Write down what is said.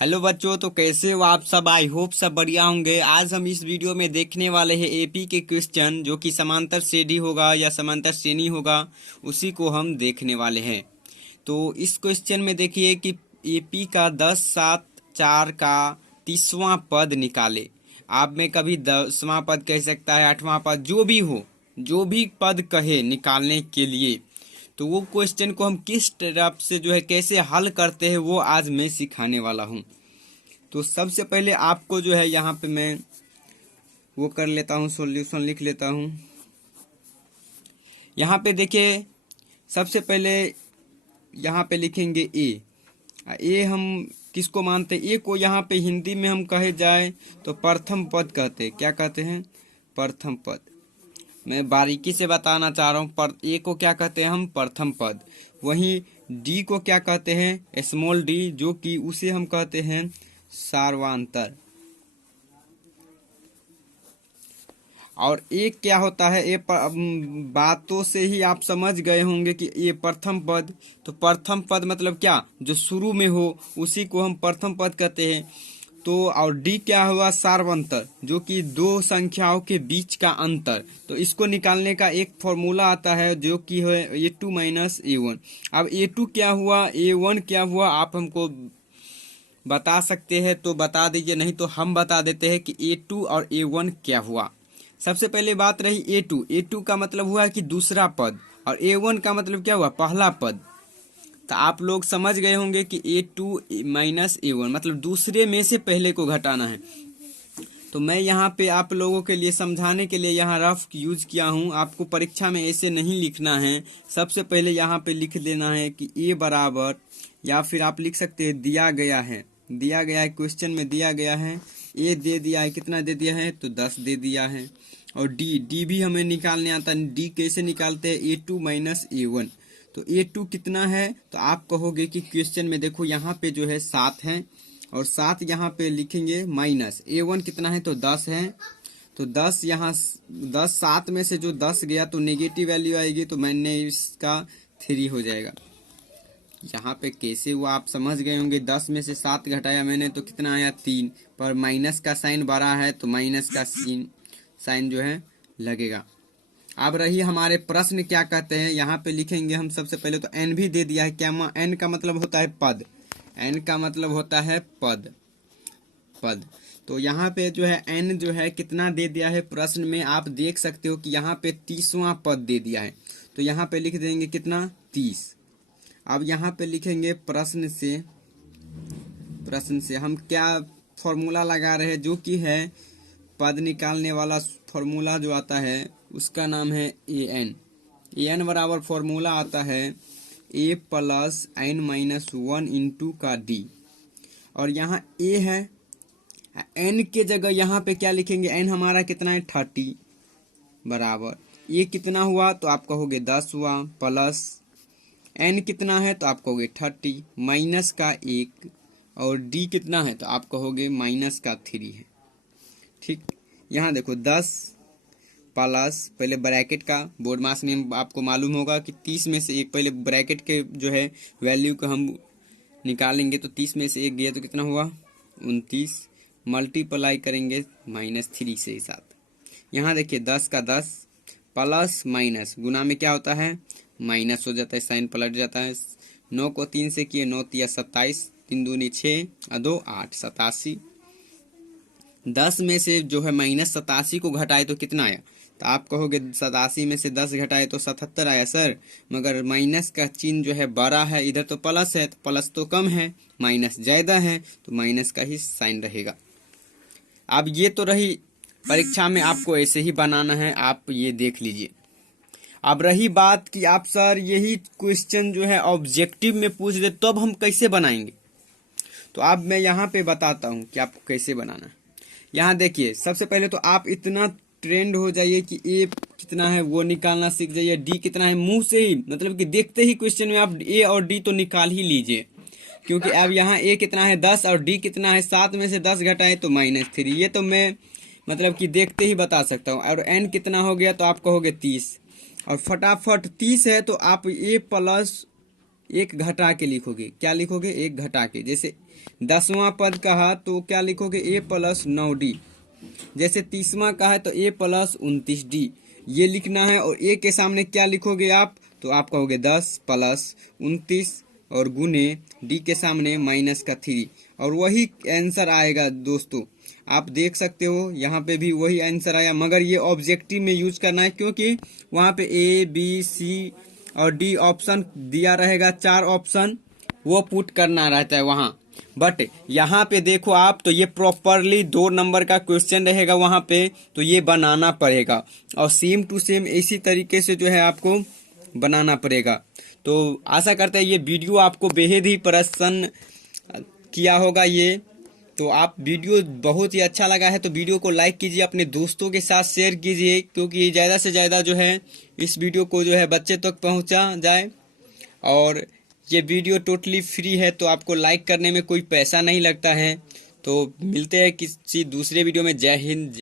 Hello बच्चों, तो कैसे हो आप सब। आई होप सब बढ़िया होंगे। आज हम इस वीडियो में देखने वाले हैं एपी के क्वेश्चन, जो कि समांतर श्रेणी होगा या समांतर श्रेणी होगा, उसी को हम देखने वाले हैं। तो इस क्वेश्चन में देखिए कि एपी का 10, 7, 4 का 30वां पद निकाले। आप में कभी 10वां पद कह सकता है, 8वां पद, जो भी हो, जो भी पद कहे निकालने के लिए, तो वो क्वेश्चन को हम किस तरह से कैसे हल करते हैं वो आज मैं सिखाने वाला हूँ। तो सबसे पहले आपको यहाँ पे मैं वो कर लेता हूँ, सॉल्यूशन लिख लेता हूँ। यहाँ पे देखिए, सबसे पहले यहाँ पे लिखेंगे ए हम किसको मानते हैं? ए को यहाँ पे हिंदी में हम कहे जाए तो प्रथम पद कहते हैं। क्या कहते हैं? प्रथम पद। मैं बारीकी से बताना चाह रहा हूँ। पर ए को क्या कहते हैं हम? प्रथम पद। वहीं डी को क्या कहते हैं? स्मॉल डी, जो कि उसे हम कहते हैं सार्वंतर। और एक क्या होता है? बातों से ही आप समझ गए होंगे कि ये प्रथम पद। तो प्रथम पद मतलब क्या? जो शुरू में हो उसी को हम प्रथम पद कहते हैं। तो और डी क्या हुआ? सार्वंतर, जो कि दो संख्याओं के बीच का अंतर। तो इसको निकालने का एक फॉर्मूला आता है, जो कि है A2 माइनस A1। अब A2 क्या हुआ, A1 क्या हुआ, आप हमको बता सकते हैं तो बता दीजिए, नहीं तो हम बता देते हैं कि A2 और A1 क्या हुआ। सबसे पहले बात रही A2 का मतलब हुआ कि दूसरा पद, और A1 का मतलब क्या हुआ? पहला पद। तो आप लोग समझ गए होंगे कि A2 माइनस A1 मतलब दूसरे में से पहले को घटाना है। तो मैं यहाँ पे आप लोगों के लिए समझाने के लिए यहाँ रफ यूज किया हूँ। आपको परीक्षा में ऐसे नहीं लिखना है। सबसे पहले यहाँ पे लिख देना है कि ए बराबर, या फिर आप लिख सकते हैं दिया गया है क्वेश्चन में दिया गया है। ए दे दिया है, कितना दे दिया है? तो 10 दे दिया है। और डी भी हमें निकालने आता है। डी कैसे निकालते हैं? A2 minus A1। तो A2 कितना है? तो आप कहोगे कि क्वेश्चन में देखो यहाँ पे जो है 7 है, और 7 यहाँ पे लिखेंगे माइनस A1 कितना है? तो 10 है। तो 10 यहाँ 10, 7 में से जो 10 गया तो नेगेटिव वैल्यू आएगी, तो मैंने इसका 3 हो जाएगा। यहाँ पे कैसे हुआ आप समझ गए होंगे। 10 में से 7 घटाया मैंने तो कितना आया? 3। पर माइनस का साइन बड़ा है तो माइनस का साइन जो है लगेगा। अब रही हमारे प्रश्न क्या कहते हैं, यहाँ पे लिखेंगे हम। सबसे पहले तो n भी दे दिया है। क्या? n का मतलब होता है पद। n का मतलब होता है पद। तो यहाँ पे जो है n जो है कितना दे दिया है प्रश्न में, आप देख सकते हो कि यहाँ पे 30वां पद दे दिया है। तो यहाँ पे लिख देंगे कितना? 30। अब यहाँ पे लिखेंगे प्रश्न से हम क्या फॉर्मूला लगा रहे हैं, जो कि है पद निकालने वाला फॉर्मूला जो आता है उसका नाम है an बराबर फॉर्मूला आता है a plus n minus 1 into का d। और यहाँ a है, n के जगह यहाँ पे क्या लिखेंगे? n हमारा कितना है? 30 बराबर ये कितना हुआ? तो आप कहोगे 10 हुआ, प्लस n कितना है? तो आप कहोगे 30 माइनस का 1, और d कितना है? तो आप कहोगे माइनस का 3 है। ठीक, यहाँ देखो 10 प्लस, पहले ब्रैकेट का बोर्ड मास में आपको मालूम होगा कि 30 में से एक, पहले ब्रैकेट के जो है वैल्यू को हम निकालेंगे। तो 30 में से एक गया तो कितना हुआ? 29। मल्टीप्लाई करेंगे -3 से साथ। यहाँ देखिए 10 का 10 प्लस माइनस गुना में क्या होता है? माइनस हो जाता है, साइन पलट जाता है। 9 को 3 से किए, 9 तिया 27, 3 दूनी 6, 2 8, 87। 10 में से जो है -87 को घटाए तो कितना आया? तो आप कहोगे 87 में से 10 घटाए तो 77 आया सर, मगर माइनस का चिन्ह जो है बड़ा है, इधर तो प्लस है, तो प्लस तो कम है, माइनस ज्यादा है, तो माइनस का ही साइन रहेगा। अब ये तो रही, परीक्षा में आपको ऐसे ही बनाना है, आप ये देख लीजिए। अब रही बात कि आप सर यही क्वेश्चन जो है ऑब्जेक्टिव में पूछ दे तब हम कैसे बनाएंगे। तो अब मैं यहाँ पे बताता हूँ कि आपको कैसे बनाना है। यहाँ देखिए, सबसे पहले तो आप इतना ट्रेंड हो जाइए कि ए कितना है वो निकालना सीख जाइए, डी कितना है मुंह से ही, मतलब कि देखते ही क्वेश्चन में आप ए और डी तो निकाल ही लीजिए। क्योंकि अब यहाँ ए कितना है? 10, और डी कितना है? 7 में से 10 घटाए तो -3। ये तो मैं मतलब कि देखते ही बता सकता हूँ। और एन कितना हो गया? तो आप कहोगे 30। और फटाफट 30 है तो आप ए प्लस एक घटा के लिखोगे। क्या लिखोगे? एक घटा के। जैसे 10वां पद कहा तो क्या लिखोगे? a plus 9d। जैसे 30वां का है तो a प्लस 29d, ये लिखना है। और a के सामने क्या लिखोगे आप? तो आप कहोगे 10 प्लस 29 और गुने d के सामने माइनस का 3, और वही आंसर आएगा दोस्तों। आप देख सकते हो यहाँ पे भी वही आंसर आया, मगर ये ऑब्जेक्टिव में यूज करना है, क्योंकि वहाँ पे A B C और D ऑप्शन दिया रहेगा, 4 ऑप्शन वो पुट करना रहता है वहाँ। बट यहाँ पे देखो आप, तो ये प्रॉपरली 2 नंबर का क्वेश्चन रहेगा वहाँ पे, तो ये बनाना पड़ेगा। और सेम टू सेम इसी तरीके से जो है आपको बनाना पड़ेगा। तो आशा करते हैं ये वीडियो आपको बेहद ही प्रसन्न किया होगा ये। तो आप वीडियो बहुत ही अच्छा लगा है तो वीडियो को लाइक कीजिए, अपने दोस्तों के साथ शेयर कीजिए, क्योंकि ज़्यादा से ज़्यादा जो है इस वीडियो को जो है बच्चे तक पहुंचा जाए। और ये वीडियो टोटली फ्री है, तो आपको लाइक करने में कोई पैसा नहीं लगता है। तो मिलते हैं किसी दूसरे वीडियो में। जय हिंद।